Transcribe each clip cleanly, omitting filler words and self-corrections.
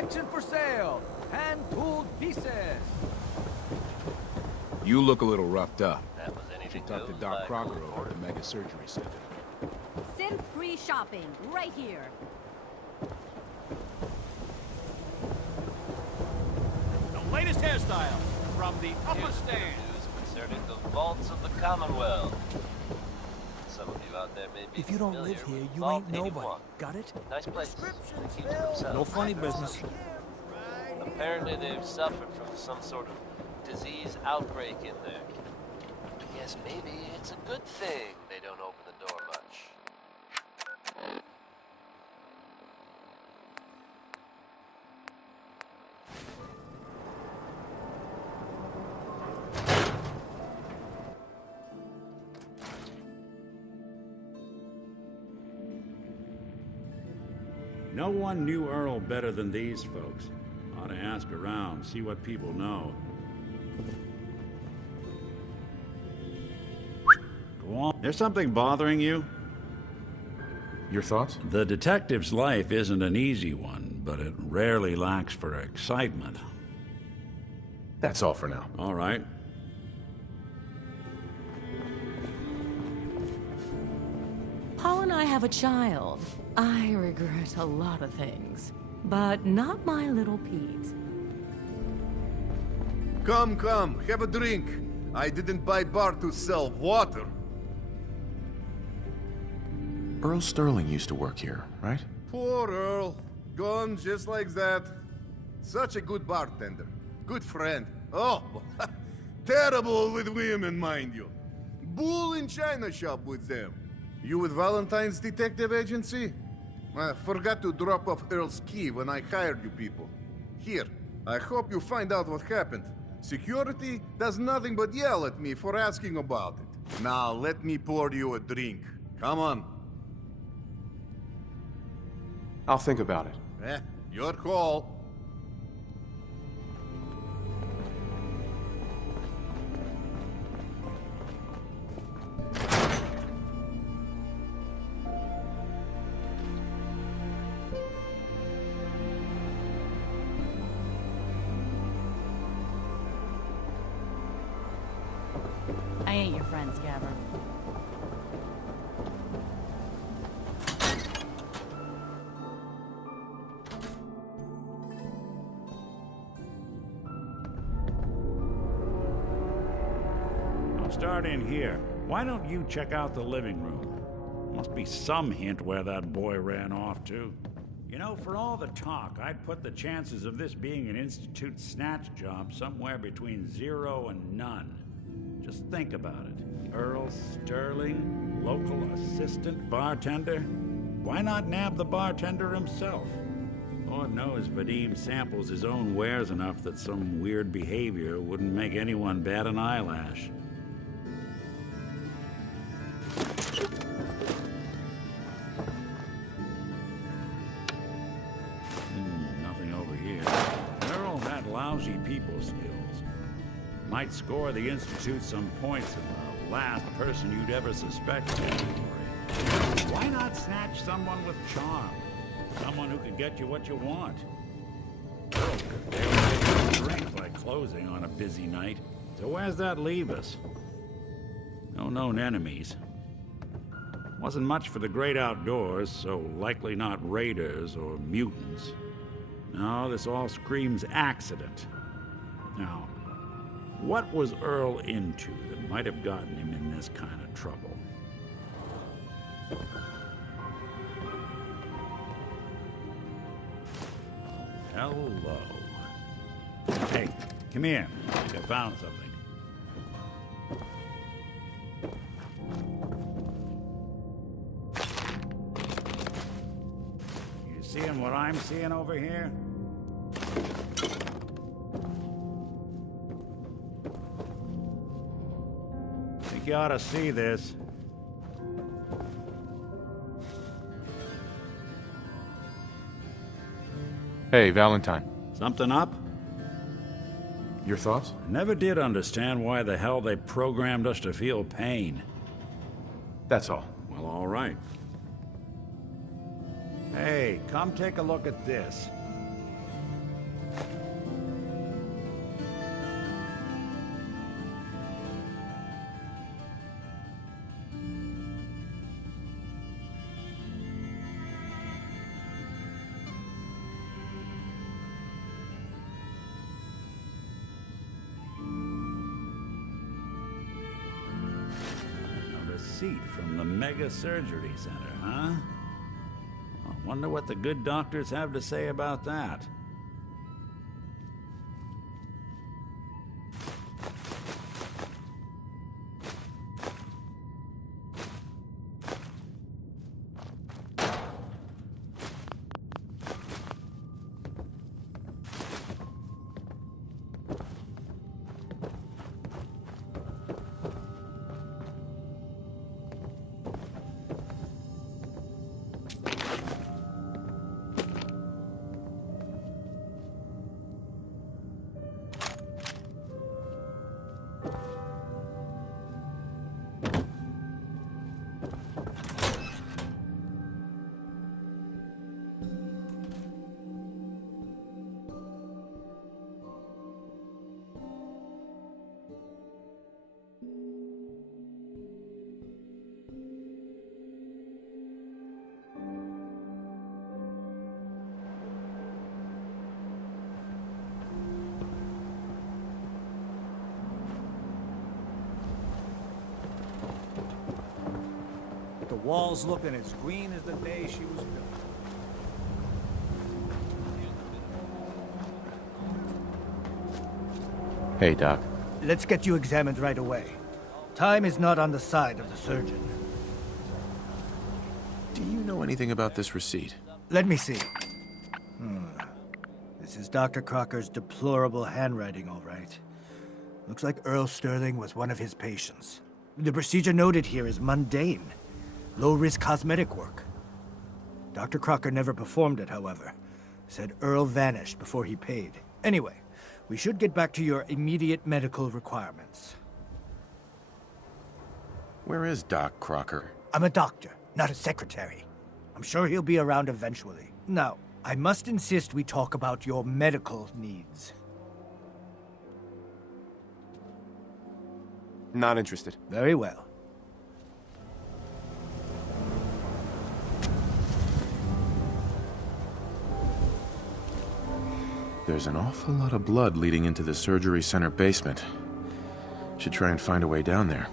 Action for sale! Hand-tooled pieces! You look a little roughed up. That was anything Should talk to new, Doc like Crocker old over at the Mega Surgery Center. Synth-free shopping, right here. The latest hairstyle from the upper Here's stand. news concerning the vaults of the Commonwealth. Some of you out there may be If you don't familiar live here, with you Vault ain't nobody. 81. Got it? Nice place. They keep to themselves. No funny business. Apparently they've suffered from some sort of disease outbreak in there. I guess maybe it's a good thing they don't open the door much. No one knew Earl better than these folks. Ought to ask around, see what people know. Go on. There's something bothering you? Your thoughts? The detective's life isn't an easy one, but it rarely lacks for excitement. That's all for now. All right. Paul and I have a child. I regret a lot of things, but not my little Pete. Come, come, have a drink. I didn't buy bar to sell water. Earl Sterling used to work here, right? Poor Earl. Gone just like that. Such a good bartender. Good friend. Oh, terrible with women, mind you. Bull in china shop with them. You with Valentine's Detective Agency? I forgot to drop off Earl's key when I hired you people. Here, I hope you find out what happened. Security does nothing but yell at me for asking about it. Now, let me pour you a drink. Come on. I'll think about it. Your call. I ain't your friend, Scabbard. I'll start in here. Why don't you check out the living room? Must be some hint where that boy ran off to. You know, for all the talk, I'd put the chances of this being an Institute snatch job somewhere between 0 and none. Just think about it. Earl Sterling, local assistant bartender? Why not nab the bartender himself? Lord knows Vadim samples his own wares enough that some weird behavior wouldn't make anyone bat an eyelash. Nothing over here. Earl had lousy people skills. Might score the Institute some points in the last person you'd ever suspect category. Why not snatch someone with charm? Someone who can get you what you want. Earl could barely make a drink by closing on a busy night. So where's that leave us? No known enemies. Wasn't much for the great outdoors, so likely not raiders or mutants. No, this all screams accident. Now, what was Earl into that might have gotten him in this kind of trouble? Hello. Hey, come here. I think I found something. You seeing what I'm seeing over here? Think you ought to see this. Hey, Valentine. Something up? Your thoughts? I never did understand why the hell they programmed us to feel pain. That's all. Well, all right. Hey, come take a look at this. the Mega Surgery Center, huh? I wonder what the good doctors have to say about that. The wall's looking as green as the day she was built. Hey, Doc. Let's get you examined right away. Time is not on the side of the surgeon. Do you know anything about this receipt? Let me see. This is Dr. Crocker's deplorable handwriting, all right. Looks like Earl Sterling was one of his patients. The procedure noted here is mundane. Low-risk cosmetic work. Dr. Crocker never performed it, however. Said Earl vanished before he paid. Anyway, we should get back to your immediate medical requirements. Where is Doc Crocker? I'm a doctor, not a secretary. I'm sure he'll be around eventually. Now, I must insist we talk about your medical needs. Not interested. Very well. There's an awful lot of blood leading into the surgery center basement. Should try and find a way down there.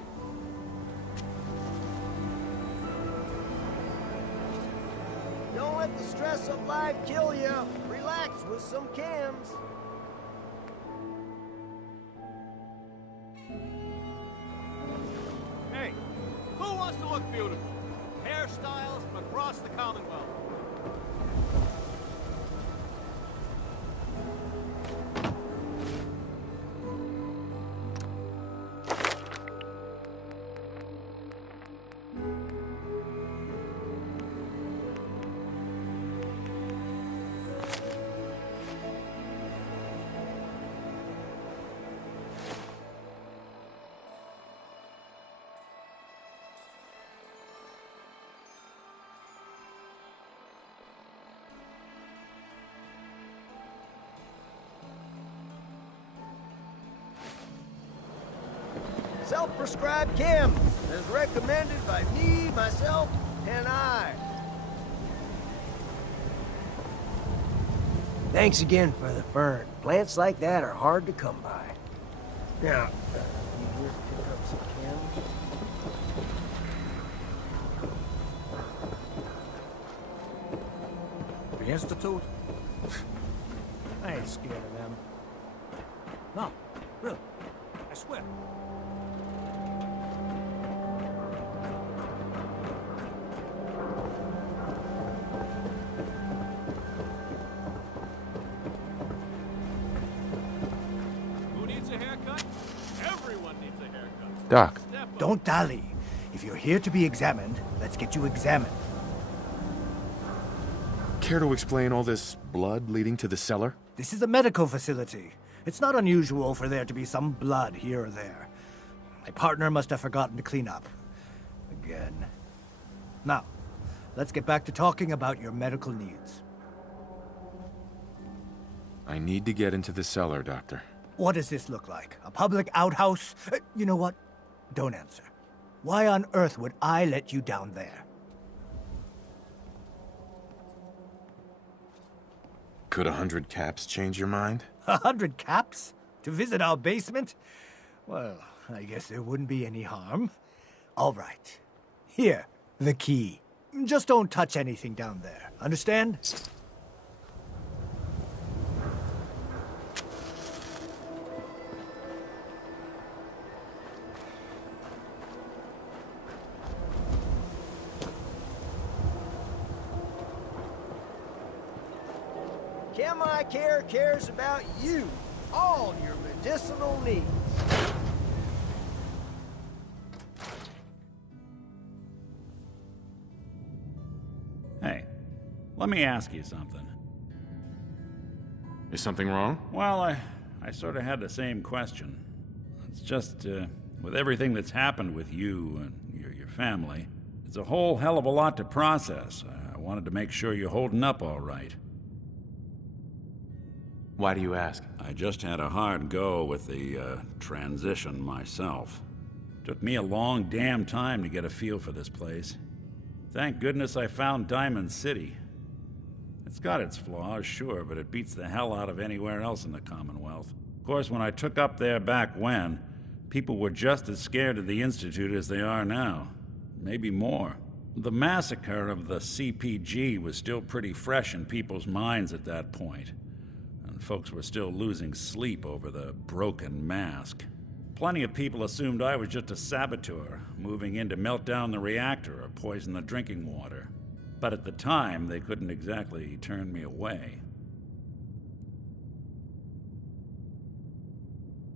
Don't let the stress of life kill you. Relax with some cams. Hey, who wants to look beautiful? Hairstyles from across the Commonwealth. Self-prescribed chem, as recommended by me, myself, and I. Thanks again for the fern. Plants like that are hard to come by. Now, you here to pick up some chem? The Institute? I ain't scared of them. No, really. I swear. Who needs a haircut? Everyone needs a haircut. Doc, Step up. Don't dally. If you're here to be examined, let's get you examined. care to explain all this blood leading to the cellar? This is a medical facility. It's not unusual for there to be some blood here or there. My partner must have forgotten to clean up. Again. Now, let's get back to talking about your medical needs. I need to get into the cellar, Doctor. What does this look like? A public outhouse? You know what? Don't answer. Why on earth would I let you down there? Could 100 caps change your mind? 100 caps? To visit our basement? Well, I guess there wouldn't be any harm. All right. Here, the key. Just don't touch anything down there. Understand? ChemICare cares about you, all your medicinal needs. Hey, let me ask you something. Is something wrong? Well, I sort of had the same question. It's just, with everything that's happened with you and your family, it's a whole hell of a lot to process. I wanted to make sure you're holding up all right. Why do you ask? I just had a hard go with the transition myself. Took me a long damn time to get a feel for this place. Thank goodness I found Diamond City. It's got its flaws, sure, but it beats the hell out of anywhere else in the Commonwealth. Of course, when I took up there back when, people were just as scared of the Institute as they are now. Maybe more. The massacre of the CPG was still pretty fresh in people's minds at that point. Folks were still losing sleep over the broken mask. Plenty of people assumed I was just a saboteur, moving in to melt down the reactor or poison the drinking water. But at the time, they couldn't exactly turn me away.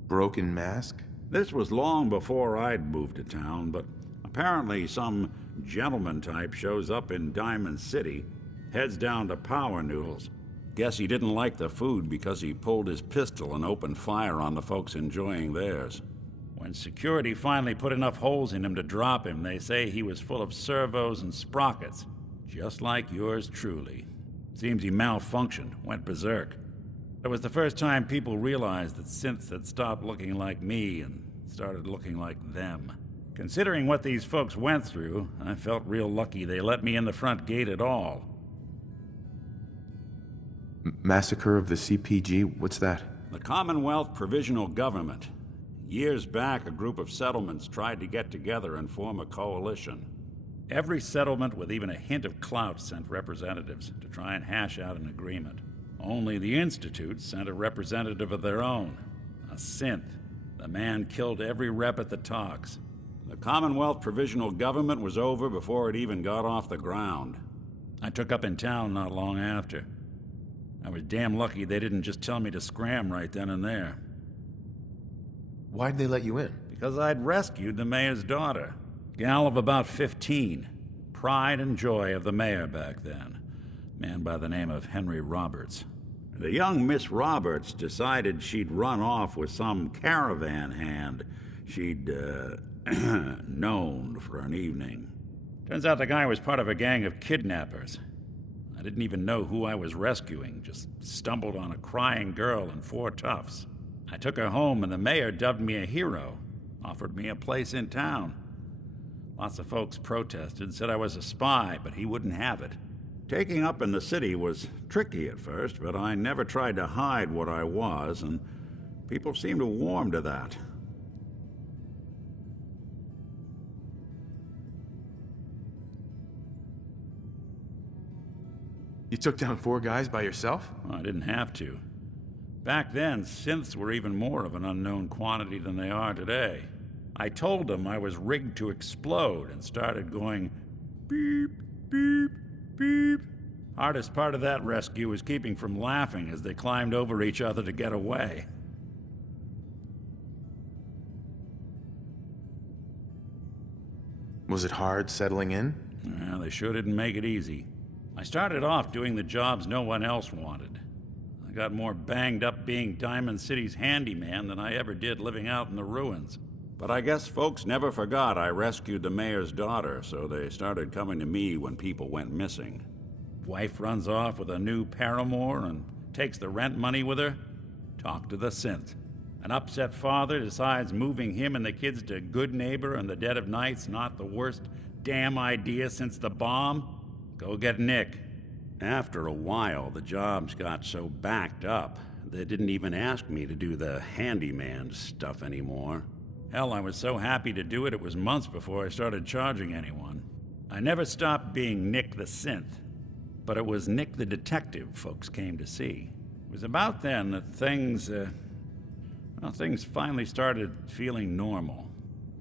Broken mask? This was long before I'd moved to town, but apparently some gentleman type shows up in Diamond City, heads down to Power Noodles. Guess he didn't like the food because he pulled his pistol and opened fire on the folks enjoying theirs. When security finally put enough holes in him to drop him, they say he was full of servos and sprockets, just like yours truly. Seems he malfunctioned, went berserk. It was the first time people realized that synths had stopped looking like me and started looking like them. Considering what these folks went through, I felt real lucky they let me in the front gate at all. Massacre of the CPG? What's that? The Commonwealth Provisional Government. Years back, a group of settlements tried to get together and form a coalition. Every settlement with even a hint of clout sent representatives to try and hash out an agreement. Only the Institute sent a representative of their own, a synth. The man killed every rep at the talks. The Commonwealth Provisional Government was over before it even got off the ground. I took up in town not long after. I was damn lucky they didn't just tell me to scram right then and there. Why'd they let you in? Because I'd rescued the mayor's daughter. Gal of about 15. Pride and joy of the mayor back then. Man by the name of Henry Roberts. The young Miss Roberts decided she'd run off with some caravan hand she'd, known for an evening. Turns out the guy was part of a gang of kidnappers. I didn't even know who I was rescuing, just stumbled on a crying girl and 4 toughs. I took her home and the mayor dubbed me a hero, offered me a place in town. Lots of folks protested, said I was a spy, but he wouldn't have it. Taking up in the city was tricky at first, but I never tried to hide what I was, and people seemed to warm to that. You took down 4 guys by yourself? Well, I didn't have to. Back then, synths were even more of an unknown quantity than they are today. I told them I was rigged to explode and started going beep, beep, beep. Hardest part of that rescue was keeping from laughing as they climbed over each other to get away. Was it hard settling in? Well, they sure didn't make it easy. I started off doing the jobs no one else wanted. I got more banged up being Diamond City's handyman than I ever did living out in the ruins. But I guess folks never forgot I rescued the mayor's daughter, so they started coming to me when people went missing. Wife runs off with a new paramour and takes the rent money with her. Talk to the synth. An upset father decides moving him and the kids to Good Neighbor in the dead of night's not the worst damn idea since the bomb. Go get Nick. After a while, the jobs got so backed up, they didn't even ask me to do the handyman stuff anymore. Hell, I was so happy to do it, it was months before I started charging anyone. I never stopped being Nick the Synth, but it was Nick the Detective folks came to see. It was about then that things finally started feeling normal.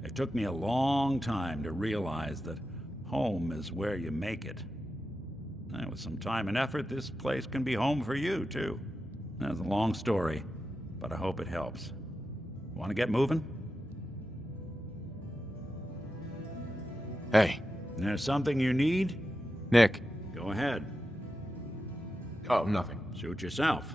It took me a long time to realize that home is where you make it. And with some time and effort, this place can be home for you, too. That's a long story, but I hope it helps. Want to get moving? Hey, There's something you need? Nick. Go ahead. Oh, nothing. Suit yourself.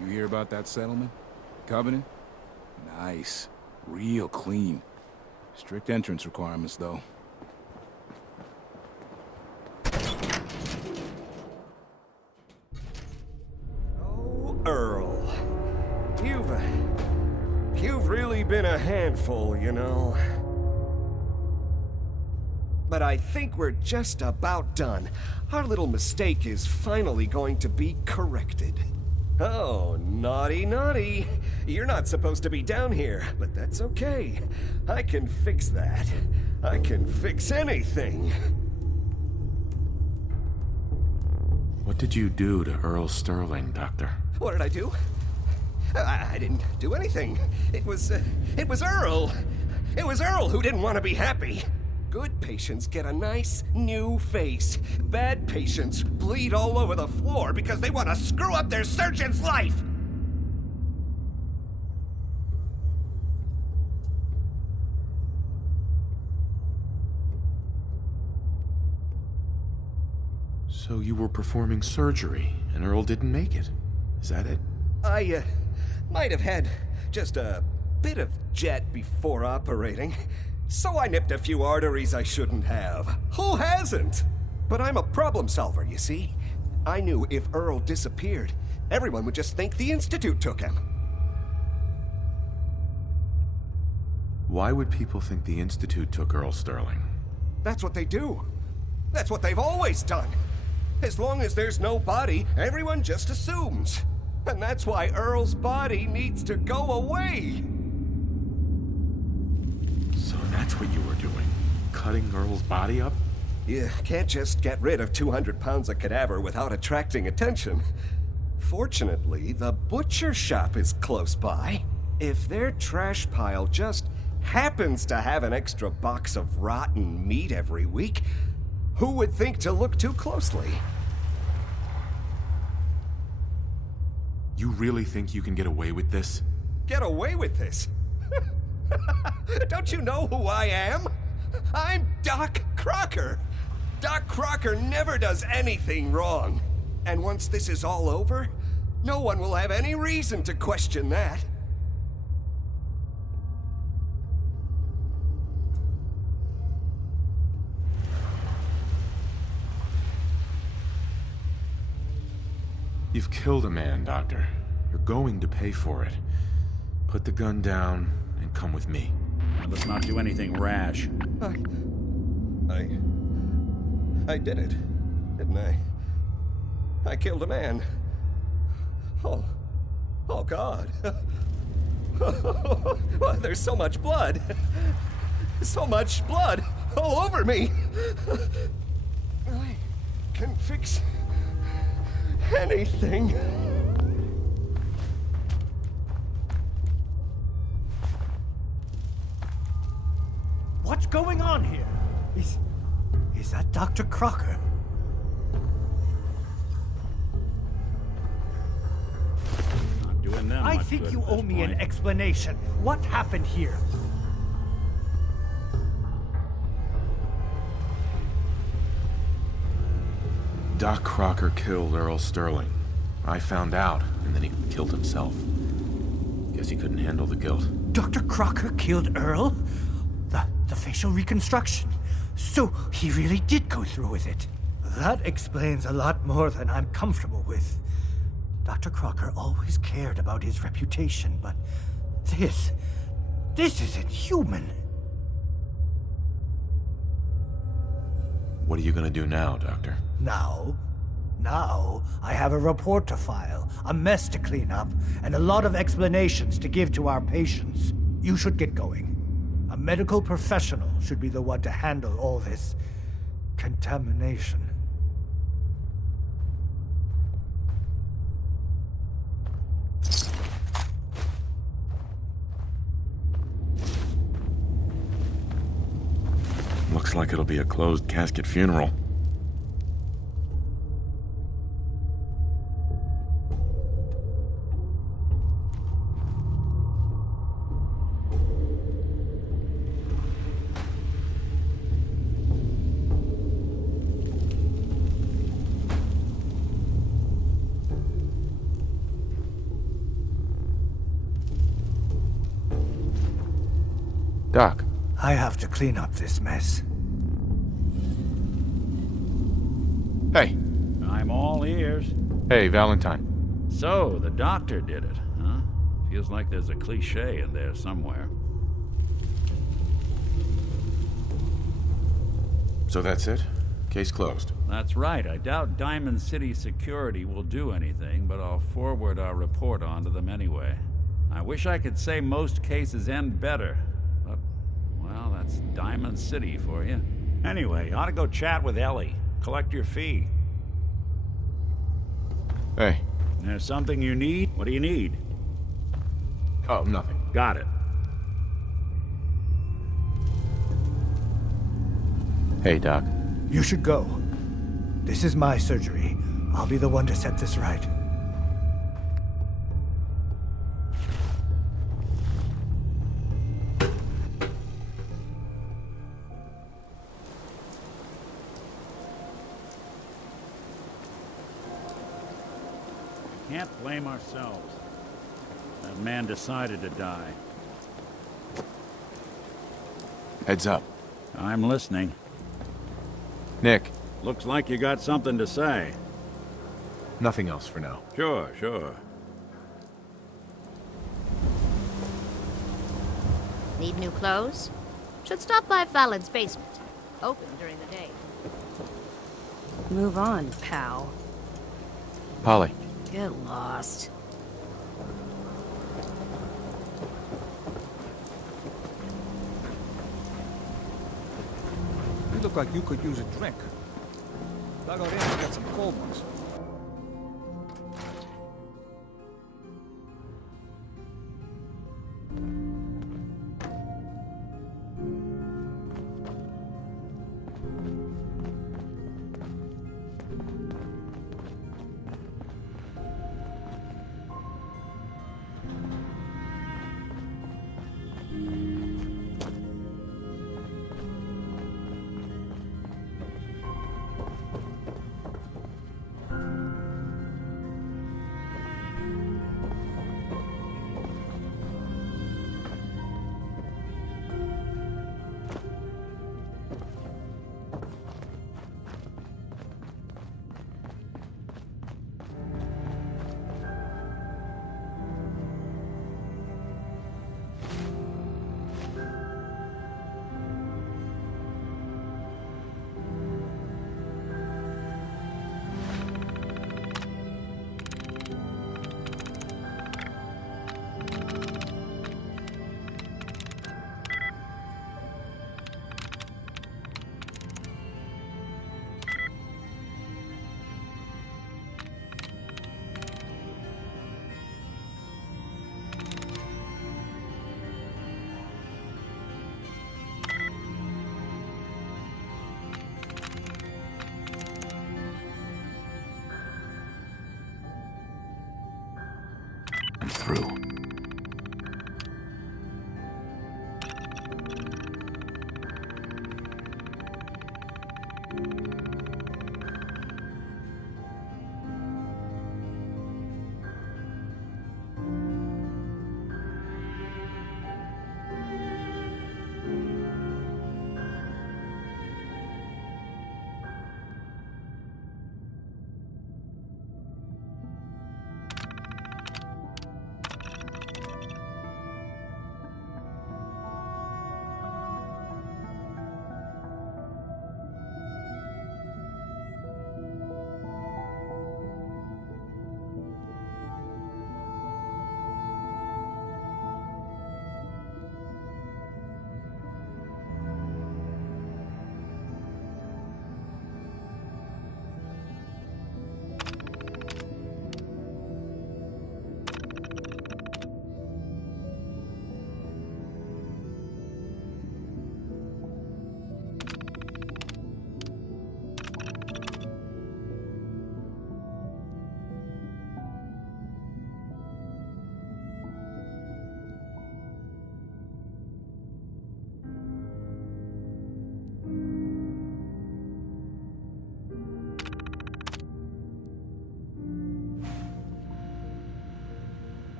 You hear about that settlement? Covenant? Nice. Real clean. Strict entrance requirements, though. Oh, Earl. You've really been a handful, you know. But I think we're just about done. Our little mistake is finally going to be corrected. Oh, naughty, naughty. You're not supposed to be down here, but that's okay. I can fix that. I can fix anything. What did you do to Earl Sterling, Doctor? What did I do? I didn't do anything. It was Earl. It was Earl who didn't want to be happy. Good patients get a nice, new face. Bad patients bleed all over the floor because they want to screw up their surgeon's life! So you were performing surgery, and Earl didn't make it. Is that it? I, might have had just a bit of jet before operating. So I nipped a few arteries I shouldn't have. Who hasn't? But I'm a problem solver, you see. I knew if Earl disappeared, everyone would just think the Institute took him. Why would people think the Institute took Earl Sterling? That's what they do. That's what they've always done. As long as there's no body, everyone just assumes. And that's why Earl's body needs to go away. So that's what you were doing? Cutting Earl's body up? You can't just get rid of 200 pounds of cadaver without attracting attention. Fortunately, the butcher shop is close by. If their trash pile just happens to have an extra box of rotten meat every week, who would think to look too closely? You really think you can get away with this? Get away with this? Don't you know who I am? I'm Doc Crocker. Doc Crocker never does anything wrong. And once this is all over, no one will have any reason to question that. You've killed a man, Doctor. You're going to pay for it. Put the gun down and come with me. Now, let's not do anything rash. I did it, didn't I? I killed a man. Oh God. Well, there's so much blood. So much blood all over me. I can fix anything. What's going on here? Is that Dr. Crocker? I much think good you at this owe me an point. explanation. What happened here? Doc Crocker killed Earl Sterling. I found out, and then he killed himself. Guess he couldn't handle the guilt. Dr. Crocker killed Earl? The facial reconstruction. So he really did go through with it. That explains a lot more than I'm comfortable with. Dr. Crocker always cared about his reputation, but this isn't human. What are you gonna do now, Doctor? Now, I have a report to file, a mess to clean up, and a lot of explanations to give to our patients. You should get going. A medical professional should be the one to handle all this contamination. Looks like it'll be a closed casket funeral. Doc. I have to clean up this mess. Hey. I'm all ears. Hey, Valentine. So, the doctor did it, huh? Feels like there's a cliche in there somewhere. So that's it? Case closed. That's right. I doubt Diamond City Security will do anything, but I'll forward our report on to them anyway. I wish I could say most cases end better, but, well, that's Diamond City for you. Anyway, you ought to go chat with Ellie. Collect your fee. Hey. There's something you need? What do you need? Oh, nothing. Got it. Hey, Doc. You should go. This is my surgery. I'll be the one to set this right. Can't blame ourselves. That man decided to die. Heads up. I'm listening. Nick. Looks like you got something to say. Nothing else for now. Sure, sure. Need new clothes? Should stop by Fallon's basement. Open during the day. Move on, pal. Polly. Get lost. You look like you could use a drink. I'll go in and get some cold ones.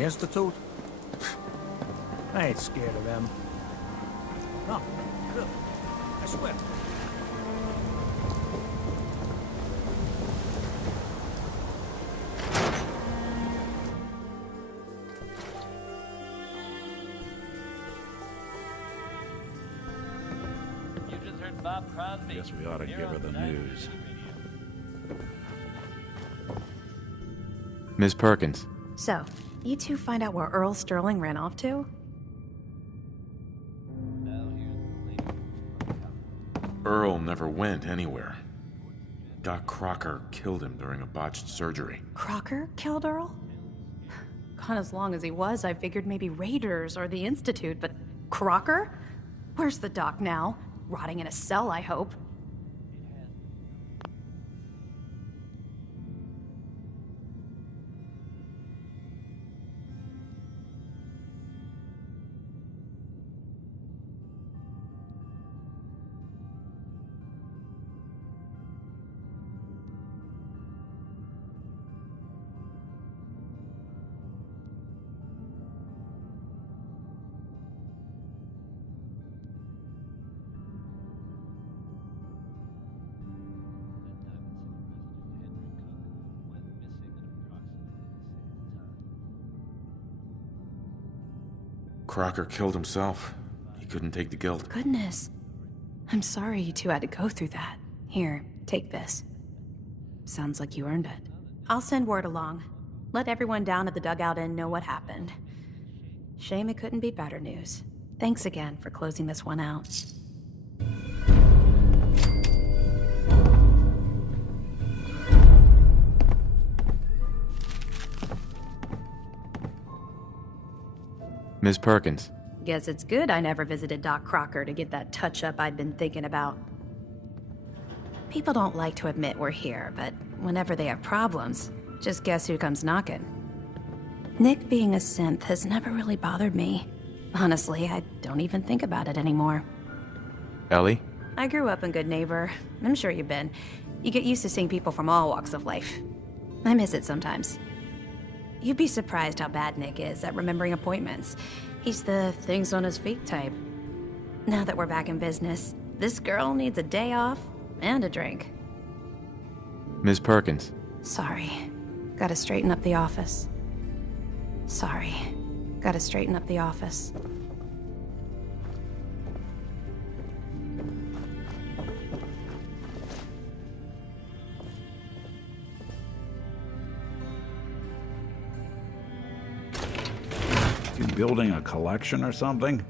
The Institute? I ain't scared of them. No, really. I swear. You just heard Bob Crosby. Guess we ought to give her the news. Miss Perkins. So, you two find out where Earl Sterling ran off to? Earl never went anywhere. Doc Crocker killed him during a botched surgery. Crocker killed Earl? Gone as long as he was, I figured maybe Raiders or the Institute, but Crocker? Where's the doc now? Rotting in a cell, I hope. Crocker killed himself. He couldn't take the guilt. Goodness. I'm sorry you two had to go through that. Here, take this. Sounds like you earned it. I'll send word along. Let everyone down at the Dugout Inn know what happened. Shame it couldn't be better news. Thanks again for closing this one out. Miss Perkins. Guess it's good I never visited Doc Crocker to get that touch-up I'd been thinking about. People don't like to admit we're here, but whenever they have problems, just guess who comes knocking. Nick being a synth has never really bothered me. Honestly, I don't even think about it anymore. Ellie? I grew up in Good Neighbor. I'm sure you've been. You get used to seeing people from all walks of life. I miss it sometimes. You'd be surprised how bad Nick is at remembering appointments. He's the things on his feet type. Now that we're back in business, this girl needs a day off and a drink. Miss Perkins. Sorry. Gotta straighten up the office. Sorry. Gotta straighten up the office. You building a collection or something?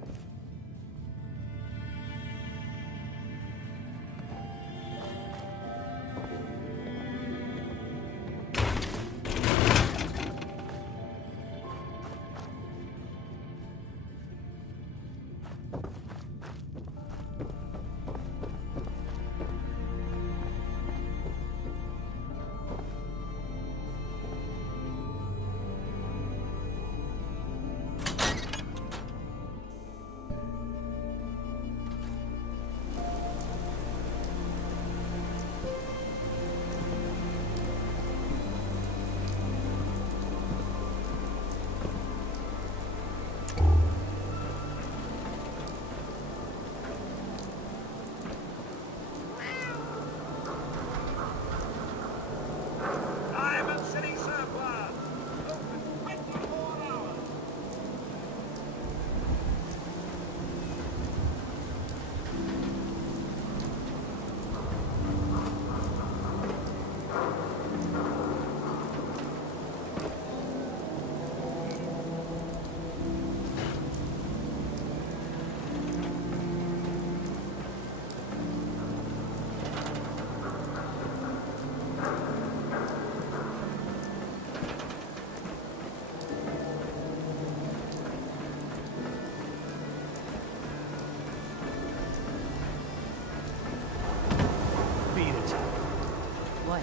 What?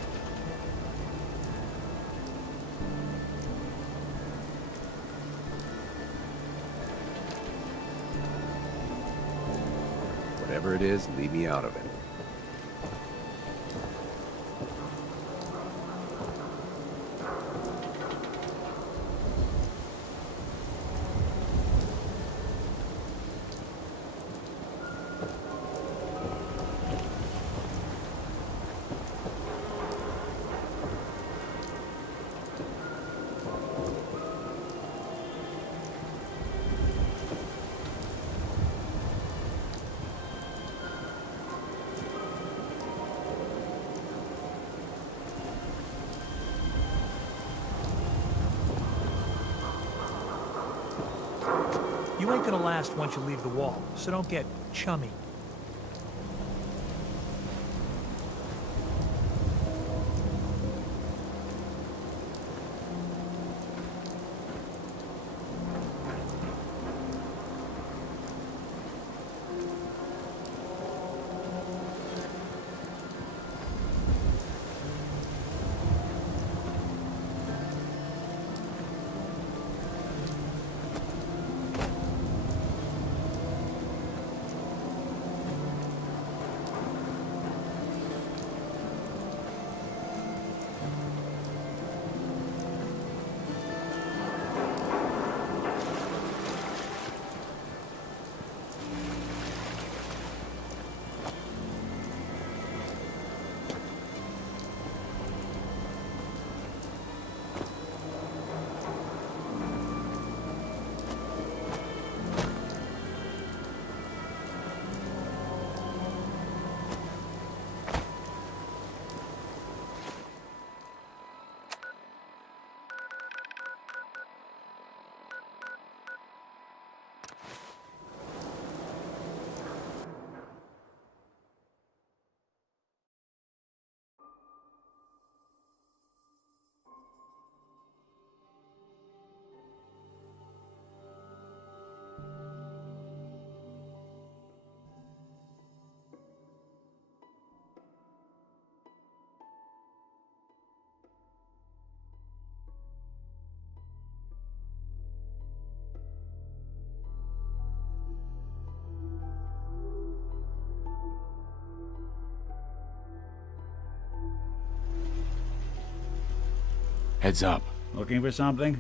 Whatever it is, leave me out of it. You ain't gonna last once you leave the wall, so don't get chummy. Heads up. Looking for something?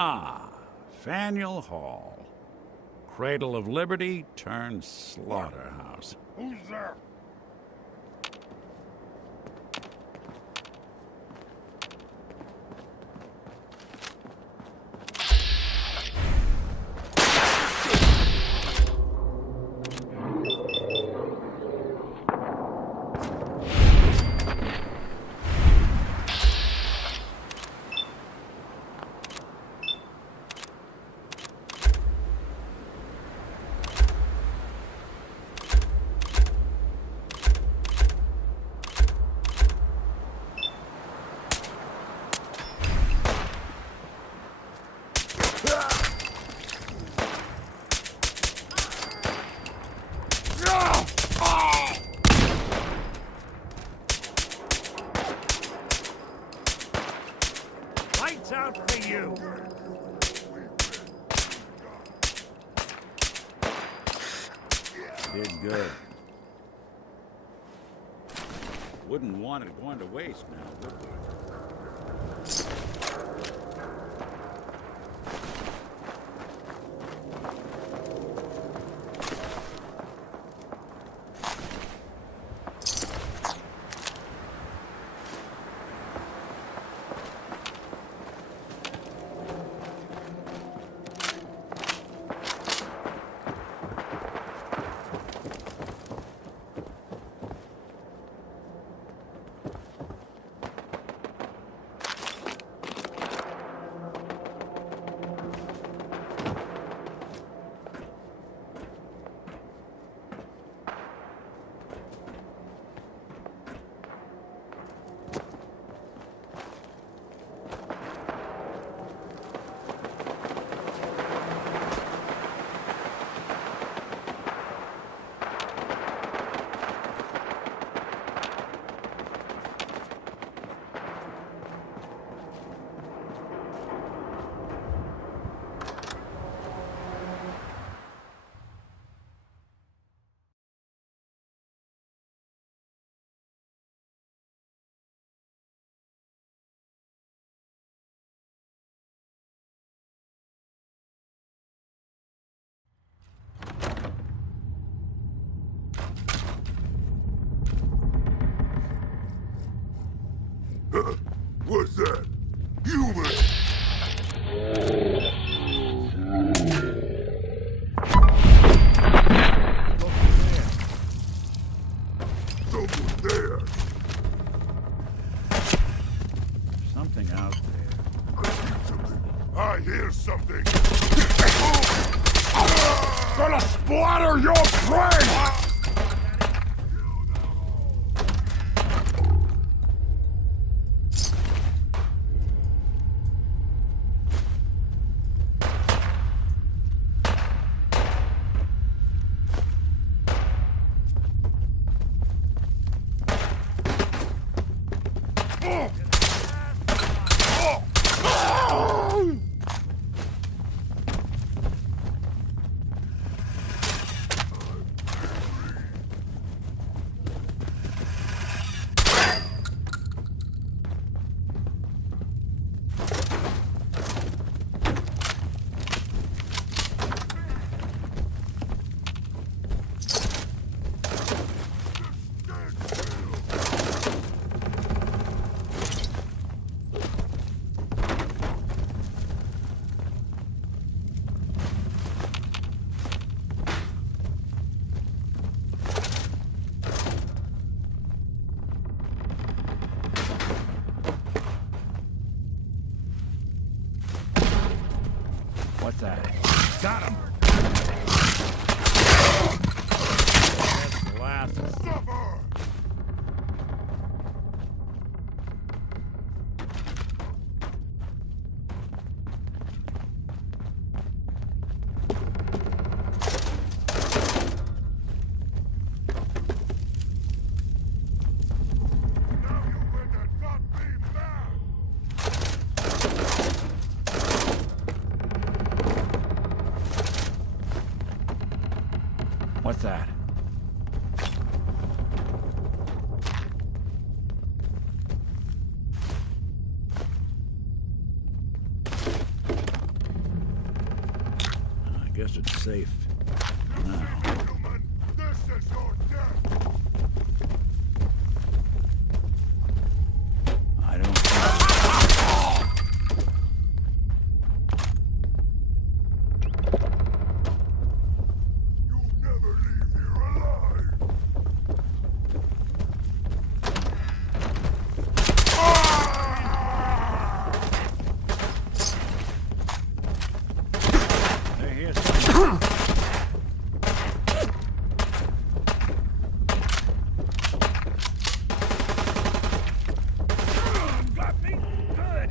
Ah, Faneuil Hall. Cradle of Liberty turned slaughterhouse. Who's there? Lights out for you! Did good. Wouldn't want it going to waste now, would we? What's that? Human! Someone there! Something out there. I hear something! Gonna splatter your brain! What's that? Got him! That's the last. Suffer! What's that? Guess it's safe. Now. Gentlemen, this is your death. I don't... You'll never leave here alive. They're here somewhere. Got me? Good.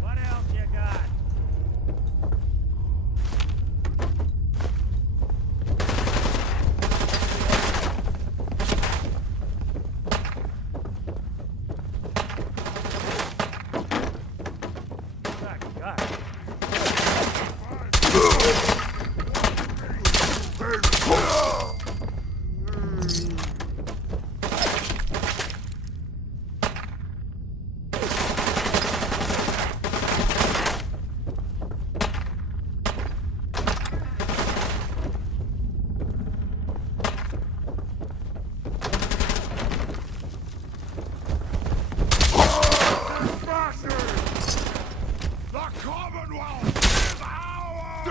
What else you got? The Commonwealth is ours!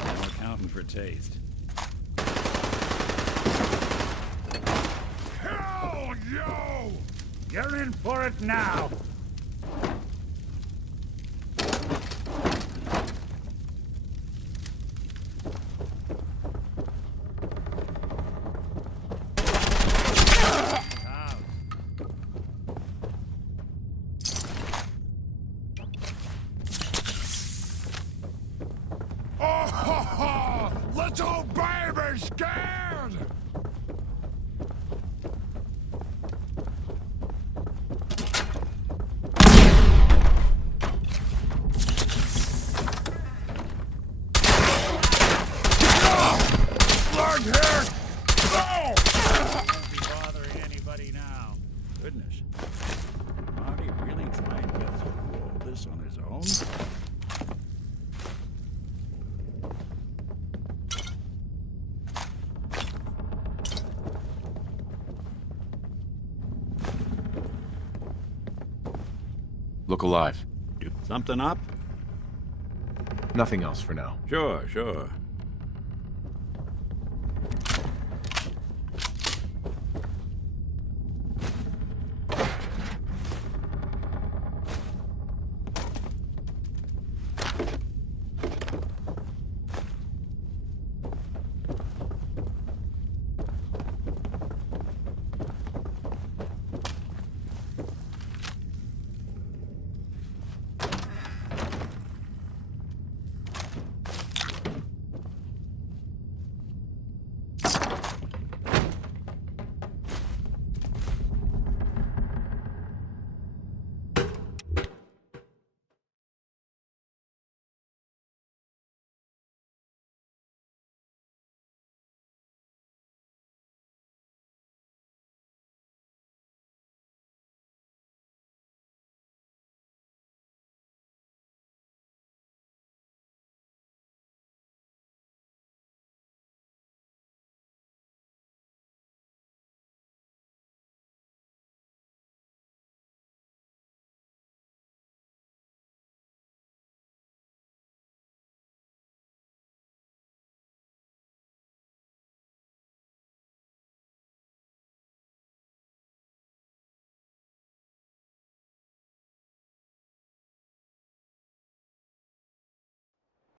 No accounting for taste. Hell, yo! You're in for it now! Oh, ha, ha! Little baby scared! Learn here! No! Won't be bothering anybody now. Goodness. Marty really try and get through all this on his own? Look alive. Something up? Nothing else for now. Sure, sure.